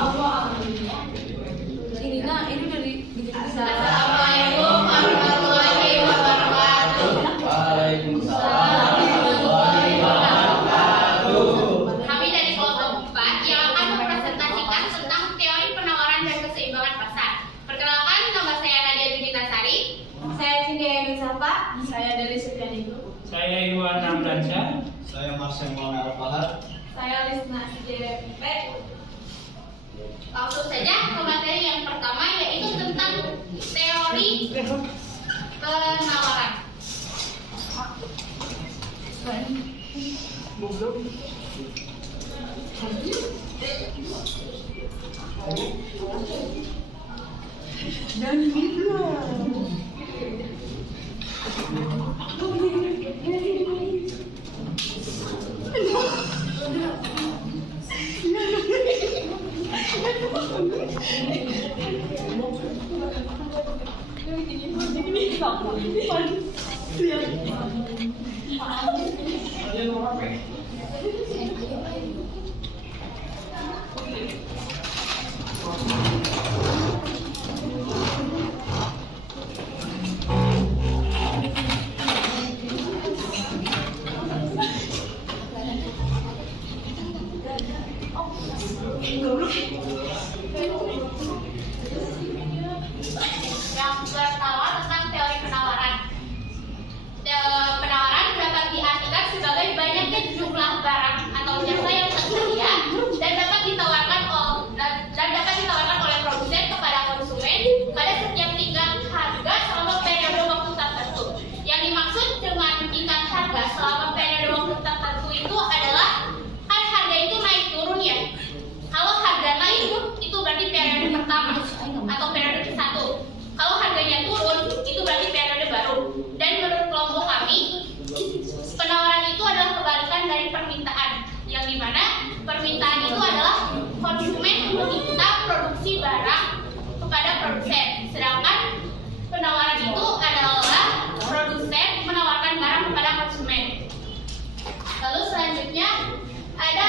Ini dari Assalamualaikum warahmatullahi wabarakatuh. Waalaikumsalam warahmatullahi wabarakatuh. Kami dari kelompok 4 yang akan mempresentasikan tentang teori penawaran dan keseimbangan pasar. Perkenalkan, nama saya Nadia Dudita Sari. Saya Cindy Misapa. Saya dari Setianiku. Saya Iwan Ramdansyah. Saya Marcel Maulana Fahad. Saya Lisna CJP. Langsung saja ke materi yang pertama, yaitu tentang teori penawaran. Yang pertama tentang teori penawaran. Penawaran dapat diartikan sebagai banyaknya jumlah barang atau jasa yang tersedia dan dapat ditawarkan oleh produsen kepada konsumen pada setiap tingkat harga selama periode waktu tertentu. Yang dimaksud dengan tingkat harga selama periode waktu tertentu itu adalah kan harga itu naik turun ya. Kalau harga naik itu berarti periode pertama atau periode ke-1. Kalau harganya turun itu berarti periode baru. Dan menurut kelompok kami, penawaran itu adalah kebalikan dari permintaan, yang dimana permintaan itu adalah konsumen meminta produksi barang kepada produsen, sedangkan penawaran itu adalah produsen menawarkan barang kepada konsumen. Lalu selanjutnya ada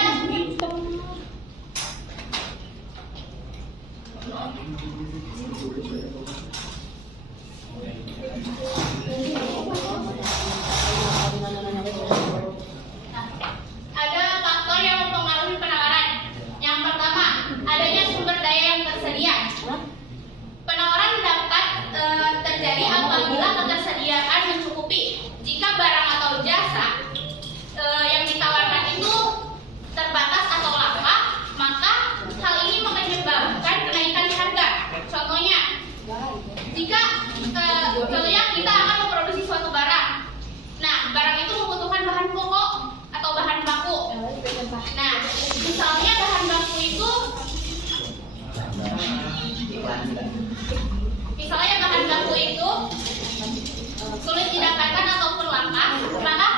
faktor yang mempengaruhi penawaran. Yang pertama, adanya sumber daya yang tersedia. Penawaran dapat terjadi apabila ketersediaan mencukupi. Jika barang atau jasa yang ditawarkan itu terbatas atau langka, maka hal ini menyebabkan kenaikan harga. Contohnya, jika contohnya kita akan memproduksi suatu barang. Nah, barang itu membutuhkan bahan pokok atau bahan baku. Nah, misalnya bahan baku itu sulit didapatkan ataupun langka, maka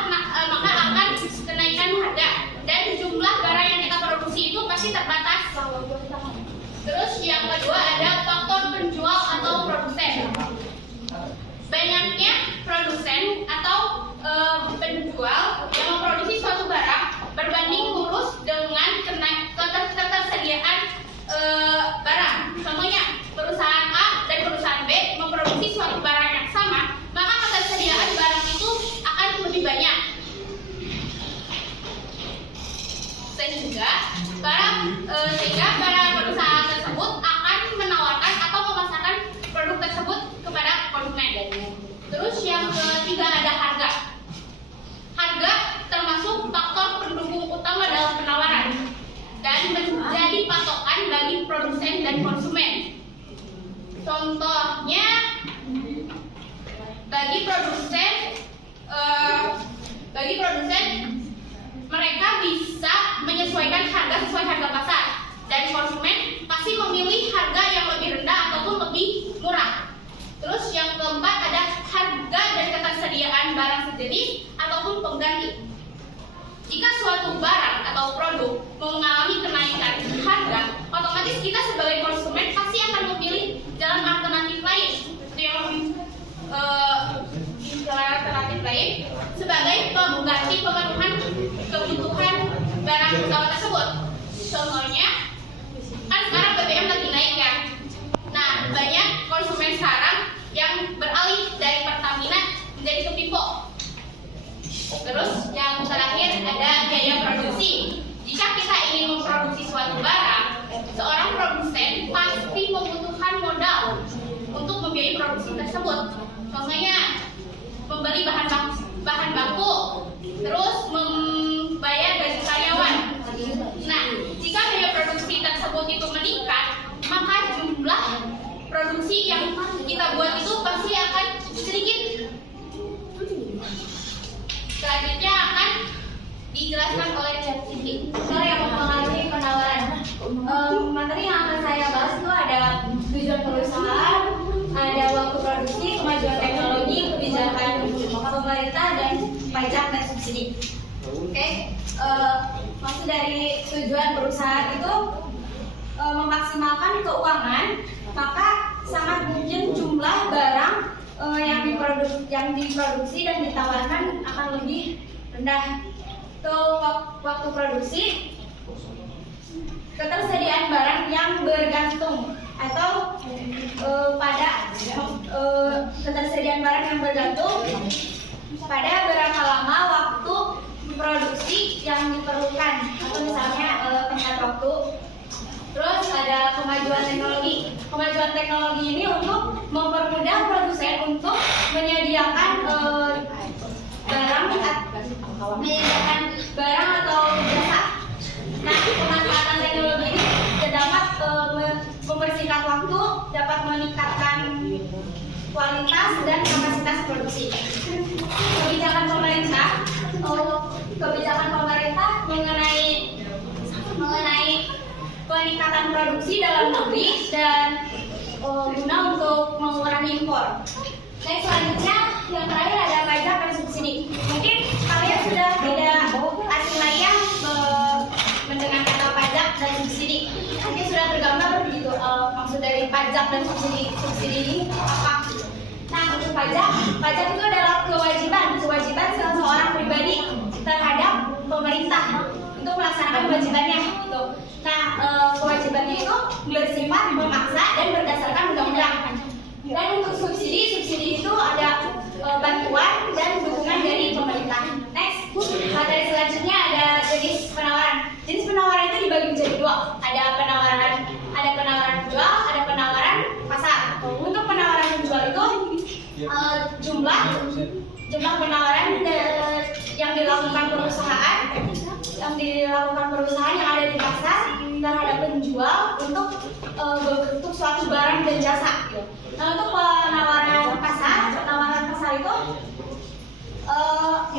akan kenaikan harga dan jumlah barang yang kita produksi itu pasti terbatas. Terus yang kedua ada faktor penjual atau produsen. Banyaknya produsen atau penjual yang memproduksi suatu barang berbanding lurus dengan ketersediaan barang. Contohnya, perusahaan A dan perusahaan B memproduksi suatu barang yang sama, maka ketersediaan barang itu akan lebih banyak. Sehingga para perusahaan tersebut akan menawarkan atau memasarkan produk tersebut kepada konsumen. Terus yang ketiga ada harga. Harga termasuk faktor pendukung utama dalam penawaran dan menjadi patokan bagi produsen dan konsumen. Contohnya, bagi produsen mereka bisa menyesuaikan harga sesuai harga pasar, dan konsumen pasti memilih harga yang lebih rendah ataupun lebih murah. Terus yang keempat ada harga dan ketersediaan barang sejenis ataupun pengganti. Jika suatu barang atau produk mengalami kenaikan harga, otomatis kita sebagai konsumen pasti akan memilih jalan alternatif lain. Itu yang jalan alternatif lain sebagai pengganti pemenuhan kebutuhan barang utama tersebut. Contohnya, kan sekarang tersebut. Contohnya membeli bahan baku, terus membayar gaji karyawan. Nah, jika biaya produksi tersebut itu meningkat, maka jumlah produksi yang kita buat itu pasti akan sedikit. Selanjutnya akan dijelaskan oleh Cindy. Saya yang mempengaruhi penawaran. Materi yang akan saya bahas itu ada tujuan perusahaan, ada waktu produksi, kemajuan teknologi, kebijakan pemerintah, dan pajak dan subsidi. Oke, maksud dari tujuan perusahaan itu memaksimalkan keuangan, maka sangat mungkin jumlah barang yang diproduksi dan ditawarkan akan lebih rendah. Waktu produksi, ketersediaan barang yang bergantung atau ketersediaan barang yang bergantung pada berapa lama waktu produksi yang diperlukan, atau misalnya tenggat waktu. Terus ada kemajuan teknologi. Kemajuan teknologi ini untuk mempermudah produsen untuk menyediakan barang atau jasa. Nah, pemanfaatan teknologi ini dapat mempersingkat waktu, dapat meningkatkan kualitas dan kapasitas produksi. Kebijakan pemerintah mengenai peningkatan produksi dalam negeri dan guna untuk mengurangi impor. Next, selanjutnya yang terakhir ada pajak dan subsidi. Mungkin kalian sudah tidak asing lagi ya mendengar kata pajak dan subsidi. Mungkin sudah tergambar begitu maksud dari pajak dan subsidi ini apa? Nah, untuk pajak itu adalah kewajiban seseorang pribadi terhadap pemerintah untuk melaksanakan kewajibannya. Gitu. Nah, kewajibannya itu bersifat memaksa dan berdasarkan undang-undang. Dan untuk subsidi itu ada bantuan dan dukungan dari pemerintah. Next, materi selanjutnya ada jenis penawaran. Jenis penawaran itu dibagi menjadi dua. Ada penawaran penjual, ada penawaran pasar. Untuk penawaran penjual itu jumlah penawaran yang dilakukan perusahaan yang ada di pasar terhadap penjual untuk bentuk suatu barang dan jasa. Nah, untuk penawaran pasar itu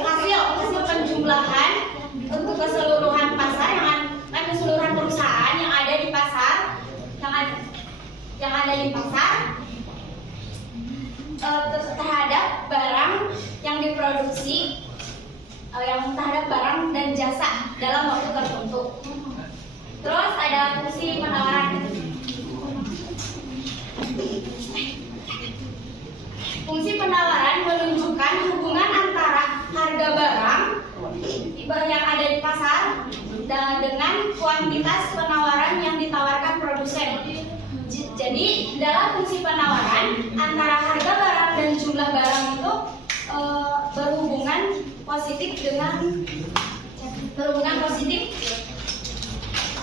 hasil penjumlahan untuk keseluruhan pasar keseluruhan perusahaan yang ada di pasar terhadap barang yang diproduksi, terhadap barang dan jasa dalam waktu tertentu. Terus ada fungsi penawaran. Fungsi penawaran menunjukkan hubungan antara harga barang yang ada di pasar dan dengan kuantitas penawaran yang ditawarkan produsen. Jadi dalam fungsi penawaran antara harga barang dan jumlah barang itu berhubungan positif.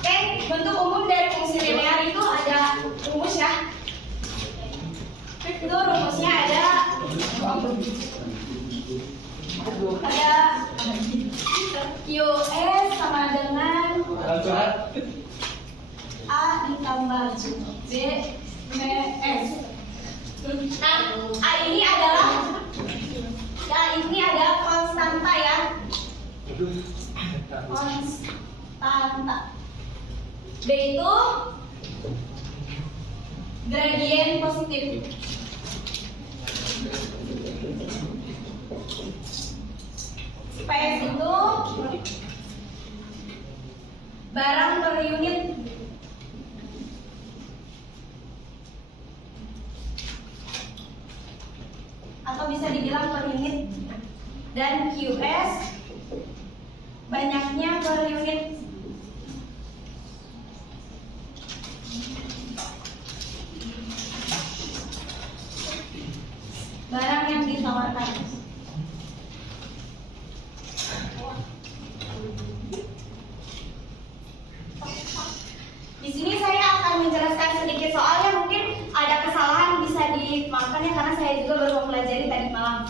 Oke, bentuk umum dari fungsi linear itu ada rumus ya. Itu rumusnya ada QS sama dengan A ditambah B MS. Nah, A ini adalah konstanta ya. Konstanta. B itu gradien positif. PS itu barang per unit. Atau bisa dibilang per unit. Dan QS banyaknya per unit. Barang yang ditawarkan. Di sini saya akan menjelaskan sedikit soalnya mungkin ada kesalahan bisa dimakan ya, karena saya juga baru mempelajari tadi malam.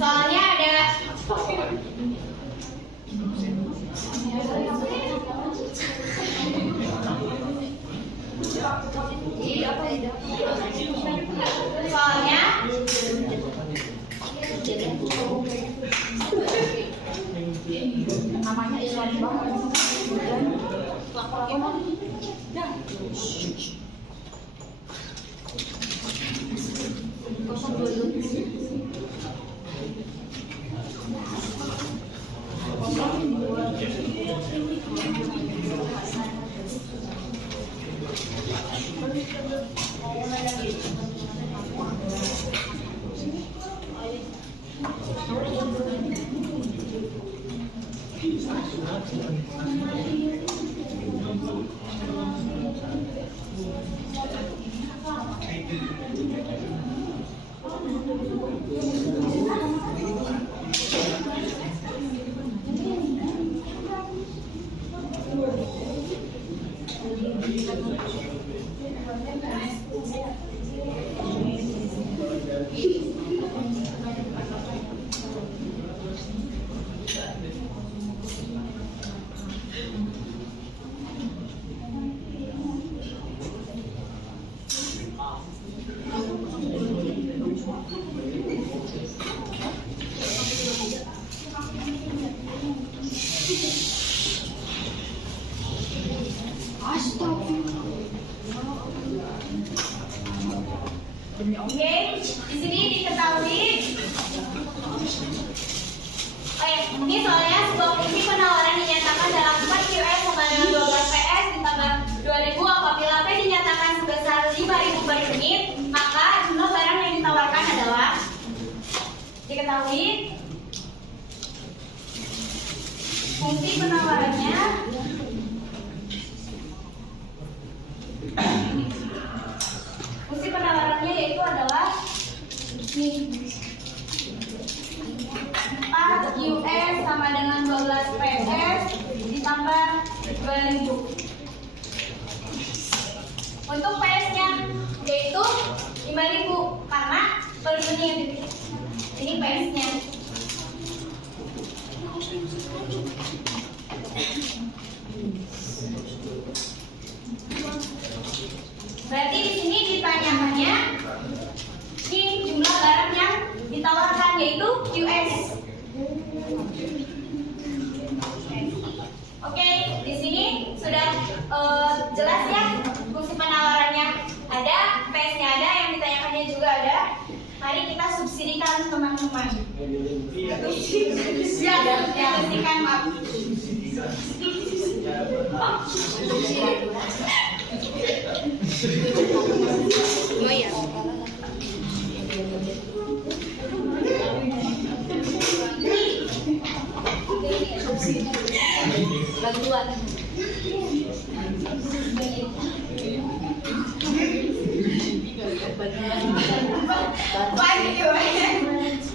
Soalnya ada soalnya namanya Islam banget. Oke, di sini diketahui. Oh ya, ini soalnya sebuah fungsi penawaran dinyatakan dalam 4 QS sama dengan 12 PS ditambah 2000 apabila P dinyatakan sebesar 5000 per unit, maka jumlah barang yang ditawarkan adalah diketahui fungsi penawarannya yaitu adalah 4 US sama dengan 12 PS ditambah 2000. Untuk PS-nya yaitu 5000 karena per unit. Ini PS-nya. Berarti di sini ditanyakannya ini jumlah barang yang ditawarkan yaitu US. Oke, di sini sudah jelas ya fungsi penawarannya ada, PS-nya ada, yang ditanyakannya juga ada. Mari kita subsidikan teman-teman. Subsidikan, maaf. Oh ya. Bantuan.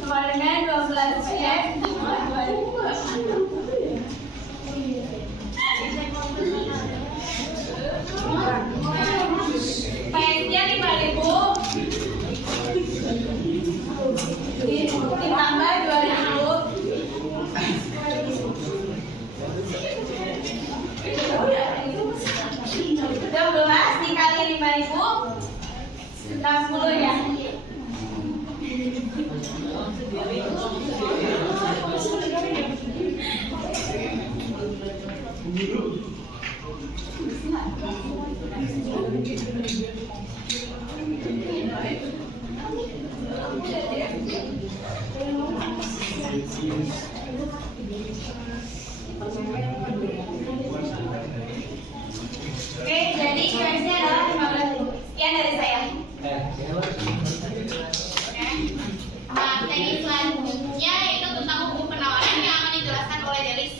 Kemarin 12 ya. PS-nya 5000 ditambah 2000 12 dikali 5000 60 ya. Oke, jadi QS-nya adalah 15.000. Sekian dari saya. Materi selanjutnya yaitu tentang hukum penawaran yang akan dijelaskan oleh Delis.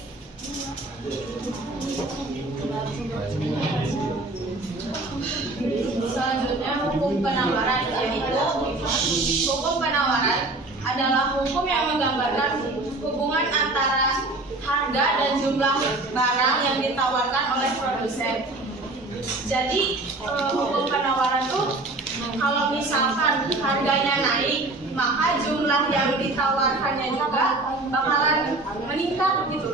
Selanjutnya hukum penawaran, yaitu hukum penawaran adalah hukum yang menggambarkan hubungan antara harga dan jumlah barang yang ditawarkan oleh produsen. Jadi hukum penawaran tuh kalau misalkan harganya naik, maka jumlah yang ditawarkannya juga bakalan meningkat gitu.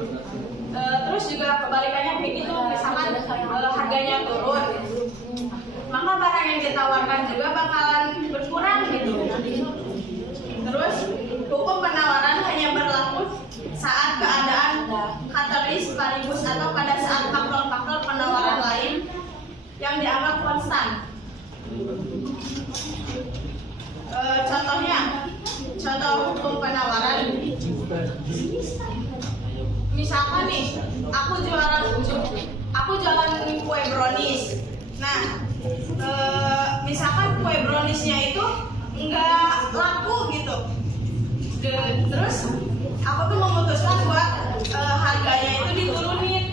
Terus juga kebalikannya kayak gitu, misalkan harganya turun, maka barang yang ditawarkan juga bakalan berkurang gitu. Terus hukum penawaran hanya berlaku saat keadaan katalis paribus atau pada saat faktor-faktor penawaran lain yang dianggap konstan. Contoh hukum penawaran. Misalkan nih, aku jualan kue brownies. Nah, misalkan kue browniesnya itu nggak laku gitu. Terus aku tuh memutuskan buat harganya itu diturunin.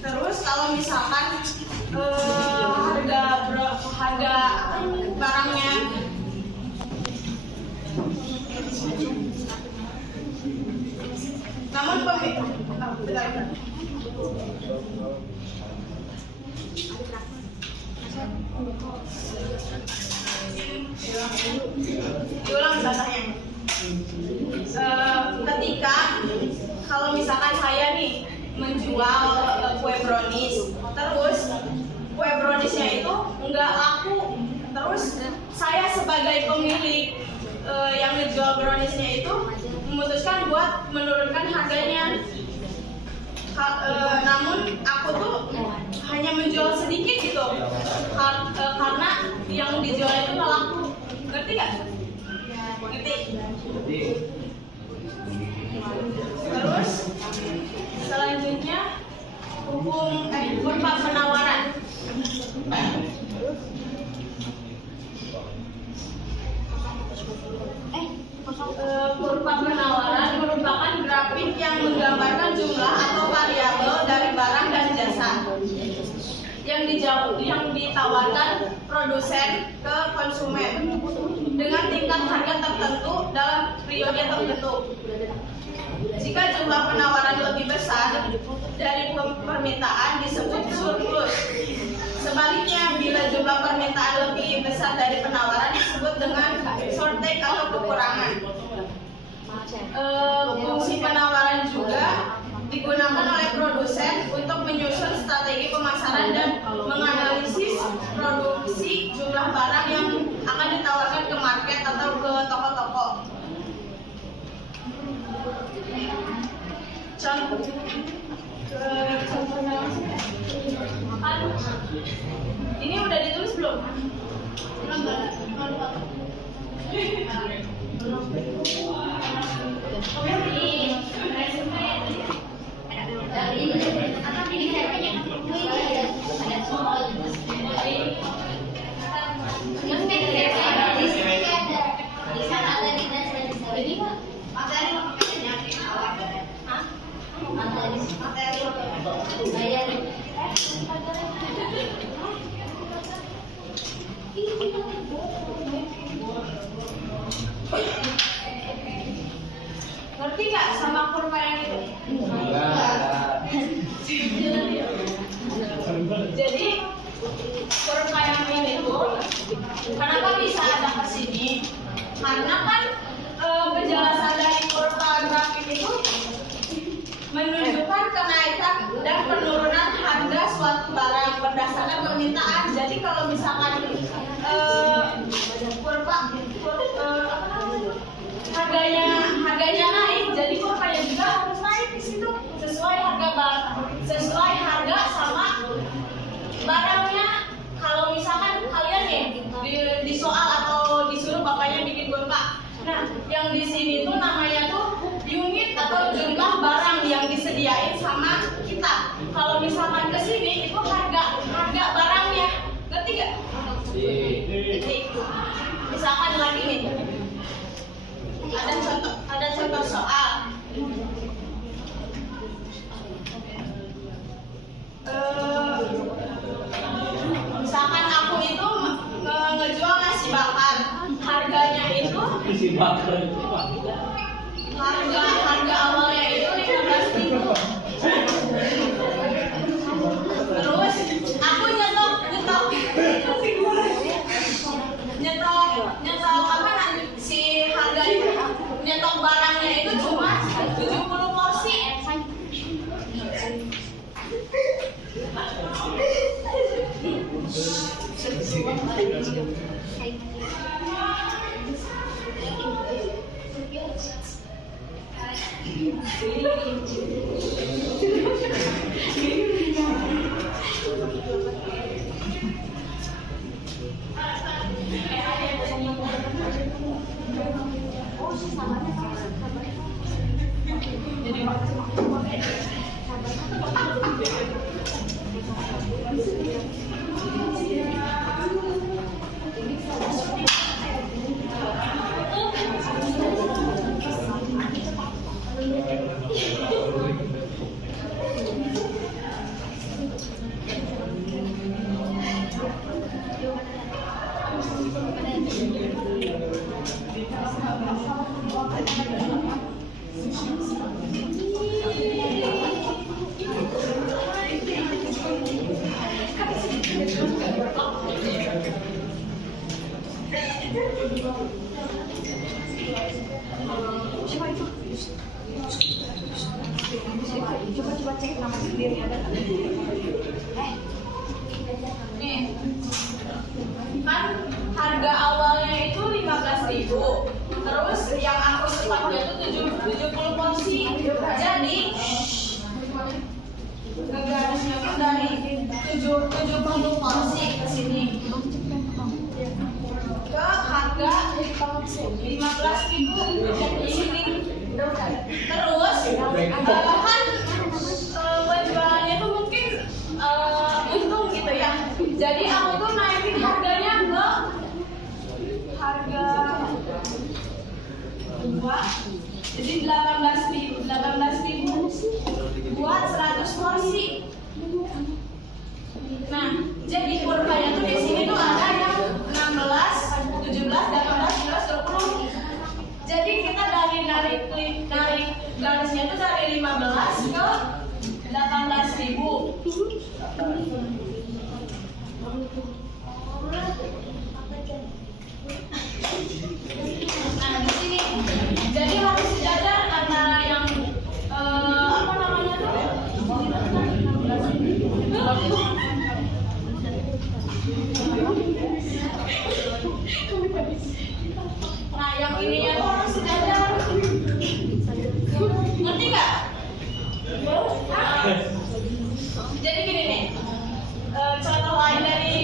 Terus kalau misalkan harga barangnya namun diulang contohnya. Ketika kalau misalkan saya nih menjual kue brownies, terus kue browniesnya itu nggak laku, terus saya sebagai pemilik yang menjual browniesnya itu memutuskan buat menurunkan harganya. Namun aku tuh hanya menjual sedikit gitu, karena yang dijual itu nggak laku. Ngerti nggak? Ngerti. Terus selanjutnya hukum kurva penawaran. Kurva penawaran merupakan grafik yang menggambarkan jumlah atau variabel dari barang dan jasa yang ditawarkan produsen ke konsumen dengan tingkat harga tertentu dalam periode tertentu. Jika jumlah penawaran lebih besar dari permintaan disebut surplus. Sebaliknya, bila jumlah permintaan lebih besar dari penawaran disebut dengan shortage atau kekurangan. Fungsi penawaran juga digunakan oleh produsen untuk menyusun strategi pemasaran dan menganalisis produksi jumlah barang yang akan ditawarkan ke market atau ke toko-toko. Ini udah ditulis belum? Ngerti nggak sama kurva yang itu? Jadi kurva yang ini tuh kenapa bisa ada ke sini? Karena kan penjelasan dari kurva grafik itu menunjukkan kenaikan dan penurunan harga suatu barang berdasarkan permintaan. Jadi kalau misalkan harganya naik, jadi kurvanya juga harus naik di situ sesuai harga sama barangnya. Kalau misalkan kalian nih di soal atau disuruh bapaknya bikin kurva, nah yang di sini tuh namanya tuh unit atau jumlah barang yang disediain sama kita. Kalau misalkan ke sini itu harga barangnya, ngerti gak? Ngerti. Misalkan lagi nih, ada contoh soal. si bakar. Harga awalnya itu 15.000. Terus aku nyetok apa nanti si harga nyetok barangnya itu cuma 70 porsi. Coba cek nama sendiri ada. Nih, kan harga awalnya itu 15.000. Terus yang aku stoknya itu 70 porsi. Jadi ngegarisnya tuh dari 70 porsi ke sini. Ke harga 15.000 di sini. Terus kan penjualannya tuh mungkin untung gitu ya. Jadi aku tuh naikin harganya ke harga 2. Jadi 18.000 buat 100 porsi. Nah, jadi kurvanya tuh di sini tuh ada yang 16, 17, 18, 19, 20. Jadi kita dari narik garisnya itu dari 15 ke 18.000. Nah, di sini jadi harus sejajar antara yang apa namanya tuh? Nah, yang ininya tuh harus sejajar. Ngerti nggak? Jadi gini nih, contoh lain dari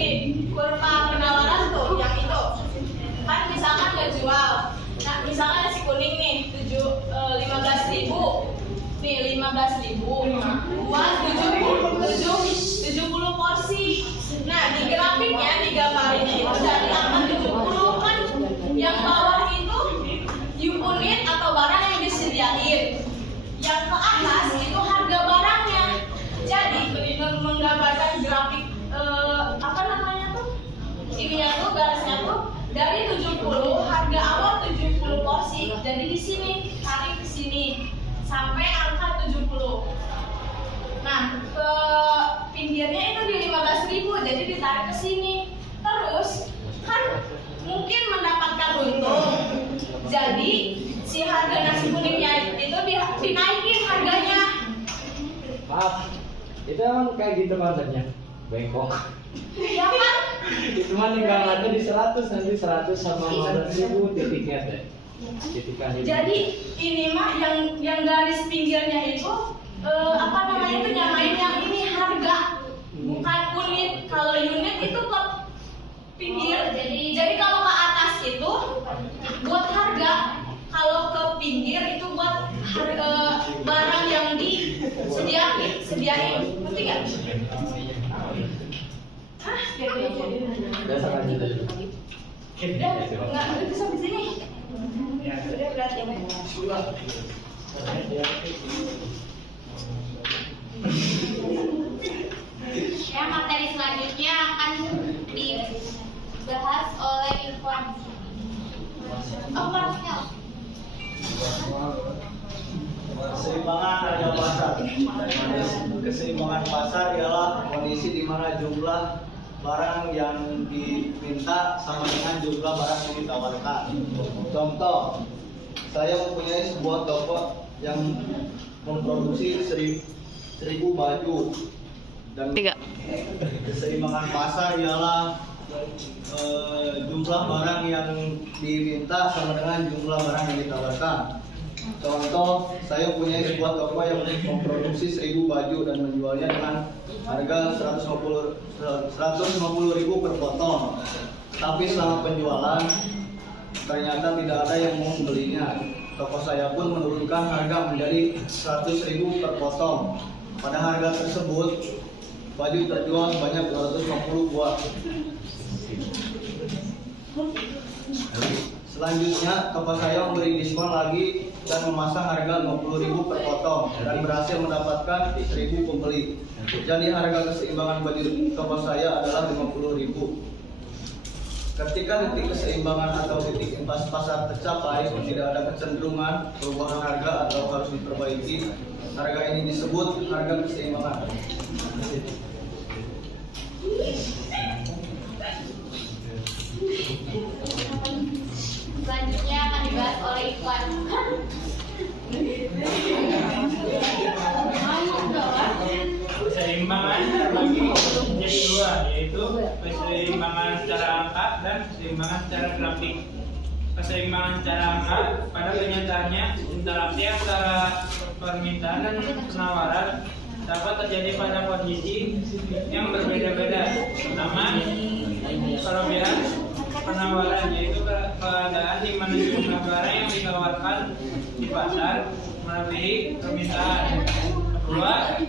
kurva penawaran tuh, yang itu kan misalkan nggak jual. Nah, misalkan si kuning nih 15.000, nih 15.000 buat 70 porsi. Nah, di grafiknya digambarinnya itu dari angka 70 kan yang bawah itu unit atau barang yang disediain, yang ke atas itu harga barangnya. Jadi menggambarkan grafik apa namanya tuh, ininya tuh garisnya tuh dari 70 harga awal 70 porsi. Jadi di sini tarik ke sini sampai angka 70. Nah, ke pinggirnya itu di 15.000, jadi ditarik ke sini. Terus kan mungkin mendapatkan untung. Jadi si harga nasi kuningnya itu dinaikin harganya. Maaf, itu emang kayak gitu konsepnya. Bengkok. Ya kan? Itu mah tinggalannya di 100, nanti 100 sama 15.000 titiknya deh. Titikan ini. Jadi ini mah yang garis pinggirnya itu apa namanya itu nyamain yang ini harga, bukan unit. Kalau unit itu ke pinggir. Jadi kalau ke atas itu buat harga, kalau ke pinggir itu buat harga barang yang disediain. Ngerti nggak? Hah? Dasar aja deh. Udah, nggak itu sampai sini. Udah berarti. Ya, materi selanjutnya akan dibahas oleh informasi. Oh, Marcel. keseimbangan harga pasar. Keseimbangan pasar ialah kondisi di mana jumlah barang yang diminta sama dengan jumlah barang yang ditawarkan. Contoh, saya mempunyai sebuah toko yang memproduksi 1000 baju dan keseimbangan pasar ialah jumlah barang yang diminta sama dengan jumlah barang yang ditawarkan. Contoh, saya punya sebuah toko yang memproduksi 1000 baju dan menjualnya dengan harga 150.000 per potong. Tapi selama penjualan ternyata tidak ada yang mau membelinya. Toko saya pun menurunkan harga menjadi 100.000 per potong. Pada harga tersebut baju terjual sebanyak 250 buah. Selanjutnya, toko saya memberi diskon lagi dan memasang harga 50.000 per potong dan berhasil mendapatkan 1.000 pembeli. Jadi harga keseimbangan baju toko saya adalah 50.000. Ketika titik keseimbangan atau titik impas pasar tercapai, tidak ada kecenderungan perubahan harga atau harus diperbaiki. Harga ini disebut harga keseimbangan. Selanjutnya akan dibahas oleh Ikhwan. Keseimbangan terbagi menjadi dua, yaitu keseimbangan secara angka dan keseimbangan secara grafik. Keseimbangan secara angka pada kenyataannya interaksi antara permintaan dan penawaran dapat terjadi pada kondisi yang berbeda-beda. Pertama, kelebihan penawaran, yaitu keadaan di mana jumlah barang yang ditawarkan di pasar melebihi permintaan. Kedua,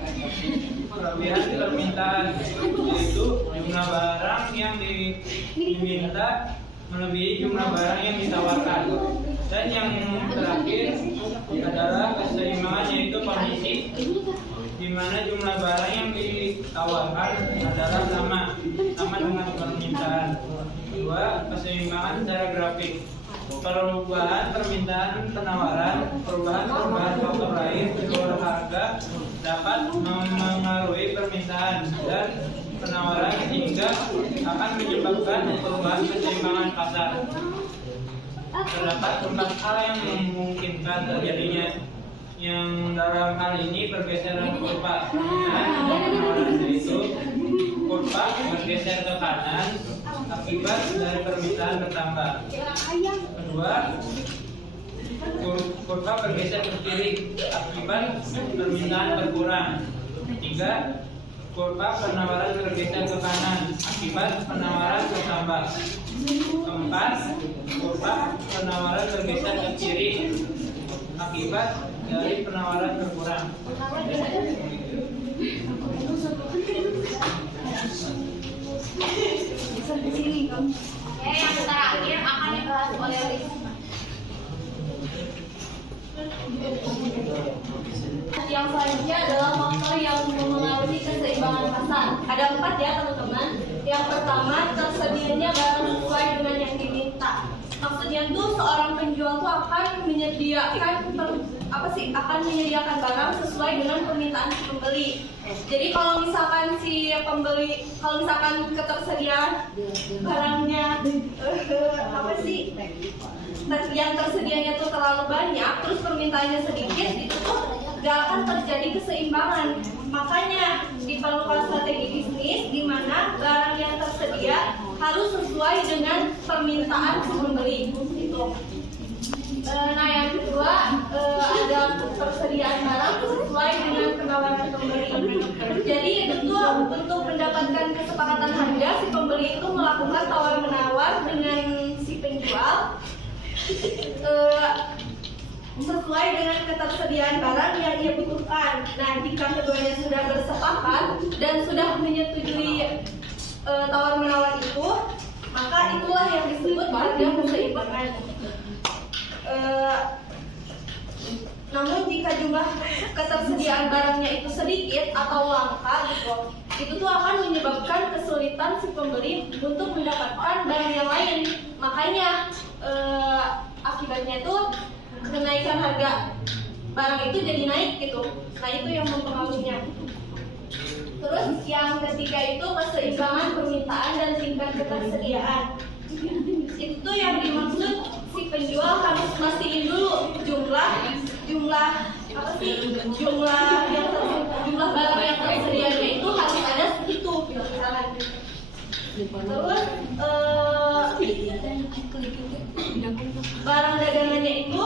kelebihan permintaan, yaitu jumlah barang yang diminta melebihi jumlah barang yang ditawarkan. Dan yang terakhir adalah keseimbangan, yaitu kondisi di mana jumlah barang yang ditawarkan adalah sama dengan permintaan. Kedua, keseimbangan secara grafik. Perubahan permintaan penawaran, perubahan faktor lain di luar harga dapat mempengaruhi permintaan dan penawaran hingga akan menyebabkan perubahan keseimbangan pasar. Terdapat 4 hal yang memungkinkan terjadinya, yang dalam hal ini pergeseran kurva penawaran, yaitu kurva bergeser ke kanan akibat dari permintaan bertambah. Kedua, kurva bergeser ke kiri akibat permintaan berkurang. Tiga, kurva penawaran bergeser ke kanan akibat penawaran bertambah. Keempat, kurva penawaran bergeser ke kiri akibat dari penawaran berkurang. Oke, yang terakhir akan dibahas oleh Liz. Yang selanjutnya adalah faktor yang mempengaruhi keseimbangan pasar. Ada 4 ya teman-teman. Yang pertama, tersedianya barang sesuai dengan yang diminta. Maksudnya tuh seorang penjual tuh akan menyediakan barang sesuai dengan permintaan si pembeli. Jadi kalau misalkan ketersediaan barangnya yang tersedianya tuh terlalu banyak, terus permintaannya sedikit, itu tuh gak akan terjadi keseimbangan. Makanya diperlukan strategi bisnis di mana barang yang tersedia harus sesuai dengan permintaan si pembeli. Gitu. Nah yang kedua, ada ketersediaan barang sesuai dengan penawaran pembeli. Jadi untuk mendapatkan kesepakatan harga, si pembeli itu melakukan tawar-menawar dengan si penjual sesuai dengan ketersediaan barang yang ia butuhkan. Nah jika keduanya sudah bersepakat dan sudah menyetujui tawar-menawar itu, maka itulah yang disebut harga keseimbangan. Namun jika jumlah ketersediaan barangnya itu sedikit atau langka gitu, itu tuh akan menyebabkan kesulitan si pembeli untuk mendapatkan barang yang lain. Makanya akibatnya tuh kenaikan harga barang itu jadi naik gitu. Nah itu yang mempengaruhinya. Terus yang ketiga itu keseimbangan permintaan dan tingkat ketersediaan. Itu yang dimaksud si penjual harus mastiin dulu jumlah apa sih, jumlah barang yang tersedianya itu harus ada segitu gitu misalkan. Terus barang dagangannya itu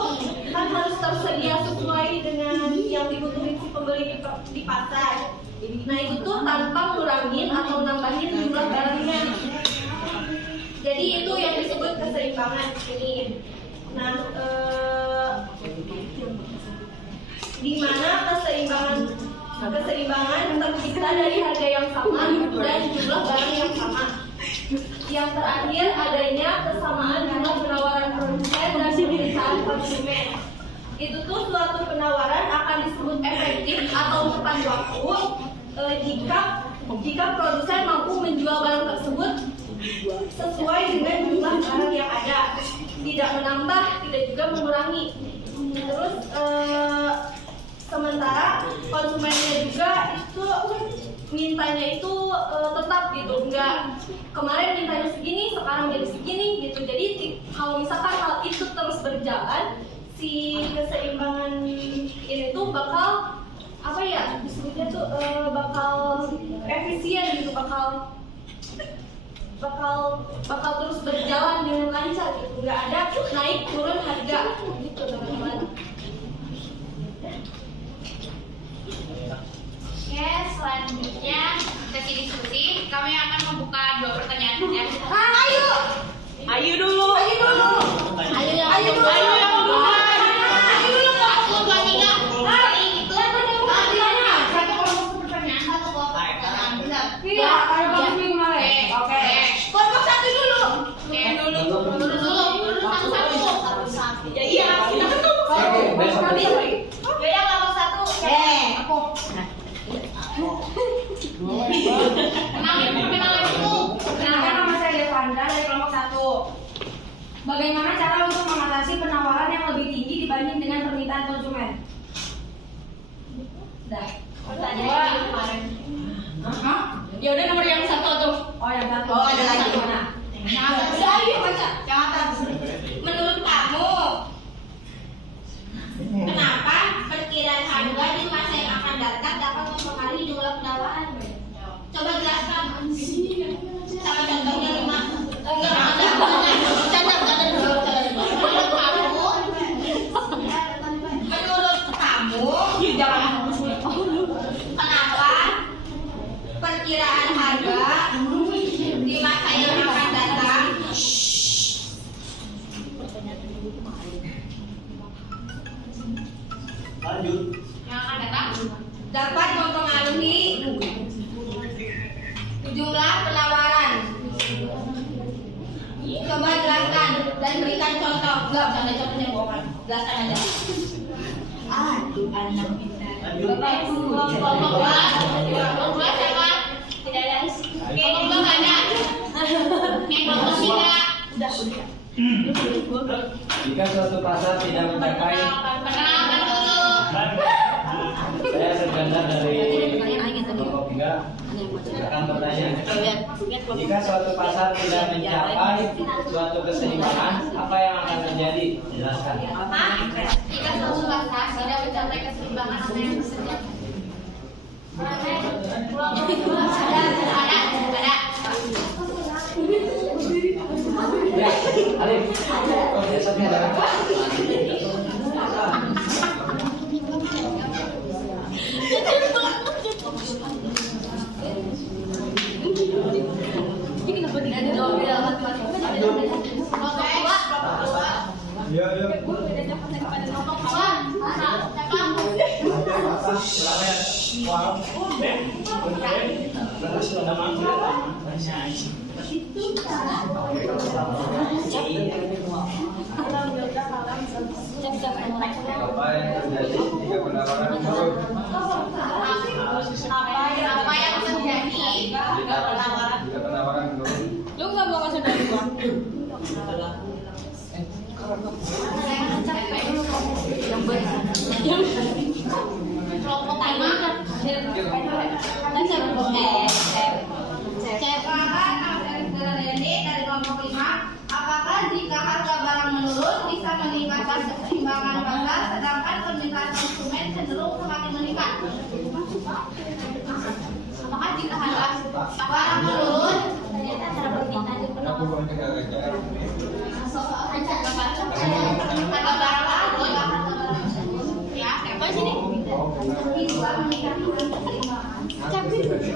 kan harus tersedia sesuai dengan yang dibutuhin si pembeli di pasar. Nah itu tuh tanpa ngurangin atau nambahin jumlah barangnya. Jadi itu yang disebut keseimbangan ini. Nah, di mana keseimbangan tercipta dari harga yang sama dan jumlah barang yang sama. Yang terakhir adanya kesamaan jumlah penawaran produsen dan permintaan konsumen. Itu tuh suatu penawaran akan disebut efektif atau tepat waktu jika produsen mampu menjual barang tersebut sesuai dengan jumlah barang yang ada, tidak menambah, tidak juga mengurangi. Terus sementara konsumennya juga itu mintanya itu tetap gitu, enggak kemarin mintanya segini, sekarang jadi segini gitu. Jadi kalau misalkan hal itu terus berjalan, si keseimbangan ini tuh bakal apa ya disebutnya tuh bakal efisien gitu, bakal terus berjalan dengan lancar gitu, nggak ada naik turun harga gitu teman-teman. Oke, selanjutnya sesi diskusi kami akan membuka 2 pertanyaan ya. Ayo dulu. Bagaimana cara untuk mengatasi penawaran yang lebih tinggi dibanding dengan permintaan konsumen? Dah. Pertanyaan kemarin. Ya udah nomor yang 1 tuh. Oh yang 1. Oh ada lagi mana? Yang atas. Ayo baca. Yang atas. Menurut kamu, kenapa perkiraan harga di masa yang akan datang dapat mempengaruhi jumlah penawaran? Coba jelaskan. Sama contohnya 5. Kenapa perkiraan harga di masa yang akan datang Lanjut. dapat mempengaruhi jumlah penawaran? Coba jelaskan dan berikan contoh. Enggak usah ada contohnya bohongan. Jelaskan aja. Aduh anak pintar. Bapak kelompok 2 siapa? Tidak ada. Kelompok 2 ada. Kelompok 3 udah. Jika suatu pasar tidak mencapai, Perkenalkan dulu. saya Serganda dari kelompok 3 akan bertanya. Jika suatu pasar tidak mencapai suatu keseimbangan, apa yang akan terjadi? Jelaskan. Jika suatu pasar tidak mencapai keseimbangan, apa yang terjadi? Ada. Ya, Alif. Oh, biasanya ada. Apa yang terjadi jika penawaran menurun? Apa yang terjadi jika Penawaran menurun. Lu nggak mau masuk dari gua? Yang dari kelompok 5. Apakah jika harga barang menurun bisa meningkatkan keseimbangan pasar, sedangkan permintaan konsumen cenderung semakin meningkat? Apakah jika harga barang menurun, ternyata antara permintaan dan penawaran harga barang menurun, ya, apa sih ini? Apakah jika harga barang menurun bisa meningkatkan keseimbangan?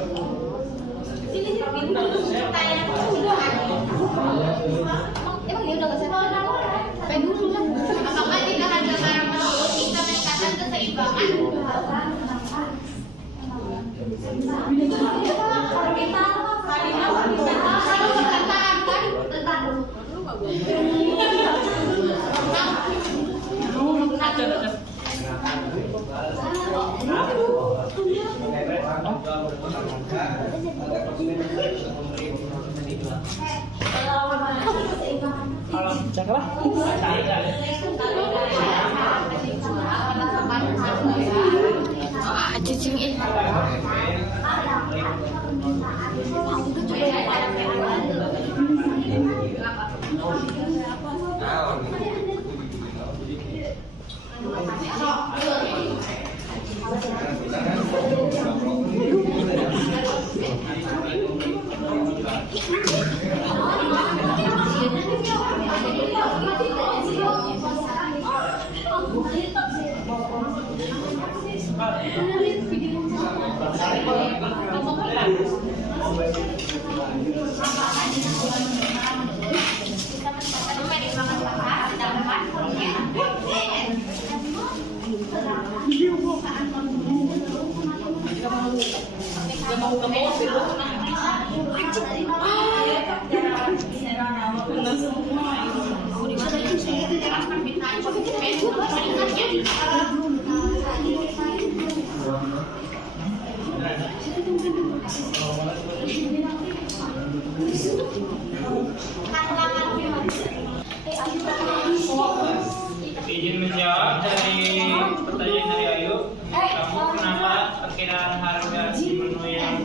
Izin menjawab dari pertanyaan dari Ayu. Kamu kenapa perkiraan harga di menu yang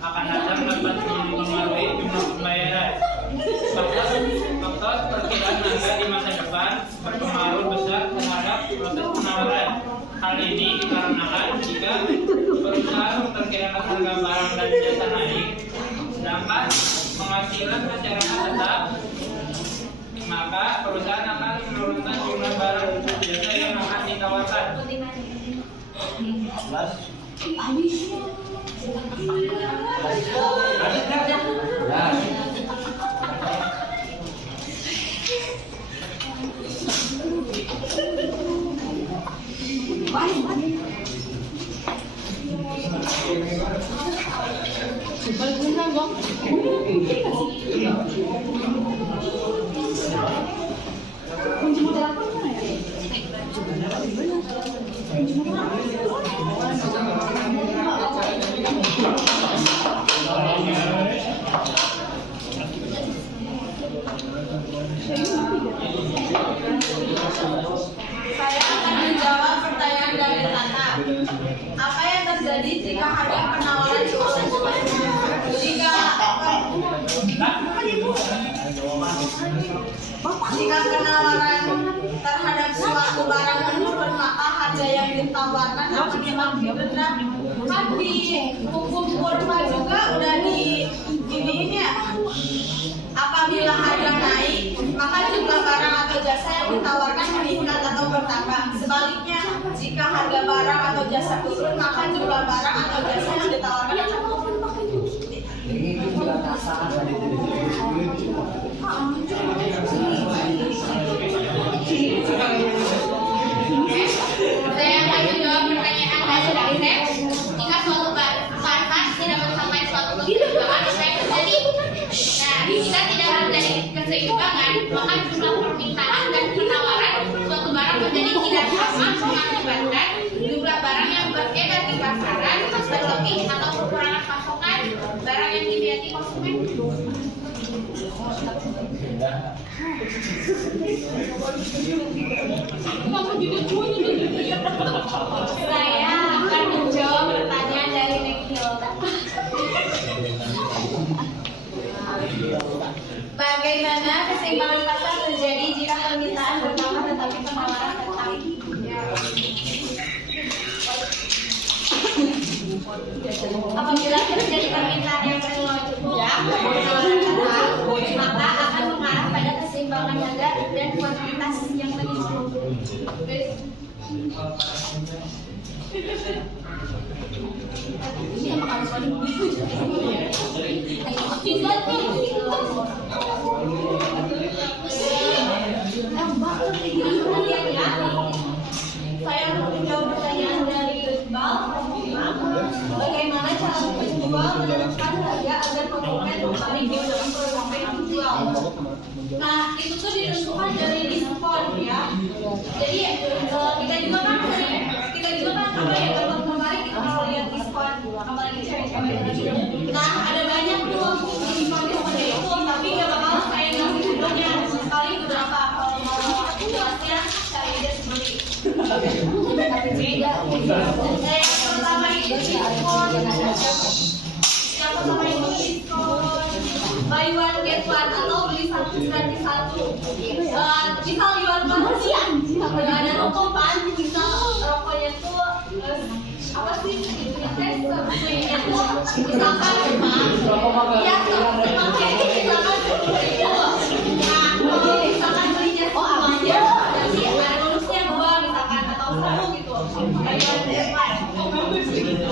akan datang dapat mempengaruhi jumlah pembayaran? Faktor perkiraan harga di masa depan berpengaruh besar terhadap proses penawaran. Hal ini dikarenakan jika perusahaan memperkirakan harga barang dan jasa naik, sedangkan penghasilan masyarakat tetap, maka perusahaan akan menurunkan jumlah barang dan jasa yang akan ditawarkan. Saya akan menjawab pertanyaan dari Tata. Apa yang terjadi jika harga penawaran turun? Jika penawaran terhadap suatu barang menurun, maka harga yang ditawarkan akan semakin rendah. Kan di hukum kurva juga udah ini ya. Apabila harga naik, maka jumlah barang atau jasa yang ditawarkan meningkat atau bertambah. Sebaliknya, jika harga barang atau jasa turun, maka jumlah barang atau jasa yang ditawarkan akan turun. Saya akan menjawab pertanyaan dari Asep. Jika suatu pasar tidak mencapai suatu keseimbangan, apa yang terjadi? Nah, jika tidak terjadi keseimbangan, maka jumlah permintaan dan penawaran suatu barang menjadi tidak sama, mengakibatkan jumlah barang yang beredar di pasaran berlebih atau kekurangan pasokan barang yang dimiliki konsumen. Saya akan menjawab pertanyaan Bagaimana keseimbangan pasar terjadi jika permintaan bertambah tetapi penawaran tetap? Apabila terjadi permintaan yang cukup, penawaran tetap, maka akan mengarah pada keseimbangan harga dan kuantitas yang menyesuaikan. Saya menjawab pertanyaan dari Iqbal. Bagaimana cara penjual menentukan harga agar konsumen kembali dalam produk yang dijual? Nah, itu tuh ditentukan dari diskon ya. Jadi kita juga kan apa ya gampang kembali kita kalau lihat diskon, apalagi cewek-cewek. Nah, ada banyak tuh diskon itu, tapi nggak bakal saya ngasih jumlahnya. Sekali beberapa kalau mau jelasnya cari aja sendiri. Yang pertama itu diskon. Buy one get one atau beli satu gratis satu. Misal di warung ada rokok kan, misal rokoknya tuh apa sih? Sebetulnya tuh misalkan ya semakin misalkan 10.000. Nah kalau misalkan belinya semuanya, berarti ada bonusnya 2 misalkan atau 1 gitu. Buy one get one.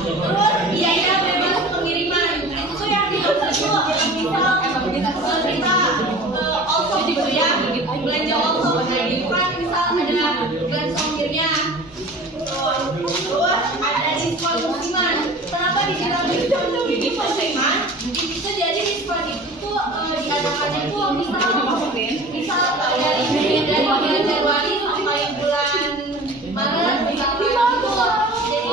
Terus biaya bebas pengiriman itu tuh yang dimaksud tuh misal kita also gitu ya belanja also kayak gitu kan misal ada belanja ongkirnya terus ada diskon musiman. Kenapa dibilang diskon musiman? Itu jadi diskon itu tuh diadakannya tuh misal dari bulan Januari sampai bulan Maret misalkan gitu. Jadi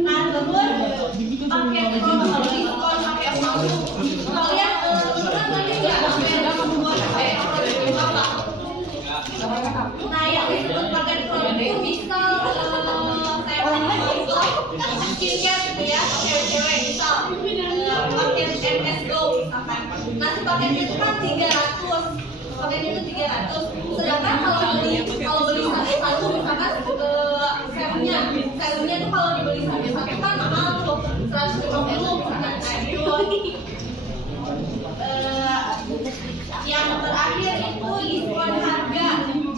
nah terus paket itu kalau diskon pakai apa? Kalian pernah beli nggak pakai diskon pakai produk apa? Nah yang disebut paket produk itu misal saya skincare gitu ya, cewek-cewek misal paket MS Go misalkan. Nah si paketnya itu kan 300, paketnya itu 300. Sedangkan kalau beli satu misalkan serumnya tuh kalau dibeli satu kan mahal tuh 150 misalkan gitu. Yang terakhir itu diskon harga.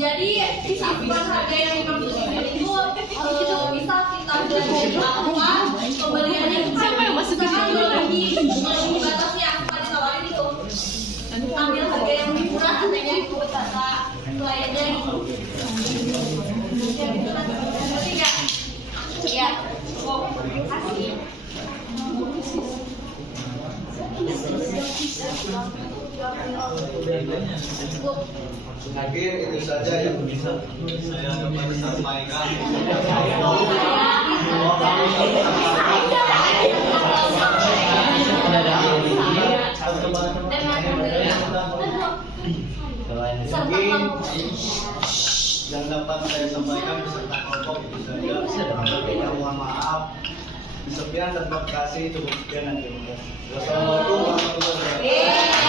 Jadi diskon harga yang dimaksud itu misal kita belanja apa pembeliannya itu kan lebih batasnya apa ditawarin itu ambil harga yang lebih murah katanya itu kata kliennya gitu. Ngerti nggak? Iya. Kasih. Mungkin itu saja yang bisa saya dapat sampaikan. Mungkin yang dapat saya sampaikan beserta kelompok itu saja. Mohon maaf. Sekian terima kasih, cukup sekian nanti. Wassalamualaikum warahmatullahi wabarakatuh.